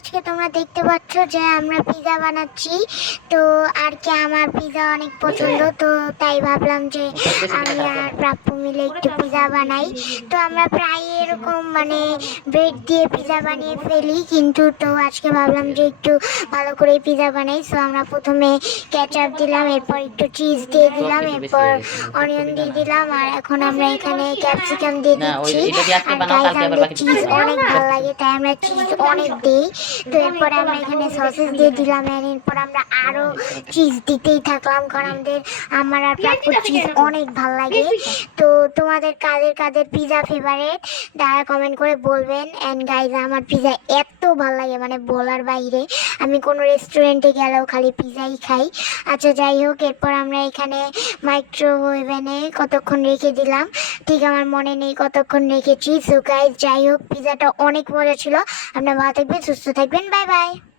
আজকে তোমরা দেখতে পাচ্ছ যে আমরা পিজা বানাচ্ছি। তো আর কি আমার পিজা অনেক পছন্দ, তো তাই ভাবলাম যে আমি আর প্রাপ্য মিলে একটু পিজা বানাই। তো আমরা প্রায় এরকম মানে ব্রেড দিয়ে পিজা বানিয়ে ফেলি, কিন্তু তো আজকে ভাবলাম যে একটু ভালো করে পিজা বানাই। সো আমরা প্রথমে কেচাপ দিলাম, এরপর একটু চিজ দিয়ে দিলাম, এরপর অনিয়ন দিয়ে দিলাম, আর এখন আমরা এখানে ক্যাপসিকাম দিয়ে না ওই দিচ্ছি। এটা দিয়ে আজকে আর বানাও, গাইজ কালকে আবার আমাদের বাকি চিজ অনেক ভালো লাগে, তাই আমরা চিজ অনেক দিই। তো এরপরে আমরা এখানে সসেস দিয়ে দিলাম, আর এরপর আমরা আরো চিজ দিতেই থাকলাম, কারণ আমার আর প্রাপ্যর চিজ অনেক ভালো লাগে। তো তোমাদের কাদের কাদের পিজা ফেভারিট তারা কমেন্ট করে বলবেন। অ্যান্ড গাইজ আমার পিজা এত ভালো লাগে মানে বলার বাইরে, আমি কোনো রেস্টুরেন্টে গেলেও খালি পিজাই খাই। আচ্ছা যাই হোক, এরপর আমরা এখানে মাইক্রোওয়েভেনে কতক্ষণ রেখে দিলাম, ঠিক আমার মনে নেই কতক্ষণ রেখেছি। সো গাইজ যাই হোক, পিজাটা অনেক মজা ছিল। আপনারা ভালো থাকবেন, সুস্থ থাকবেন, বাই বাই।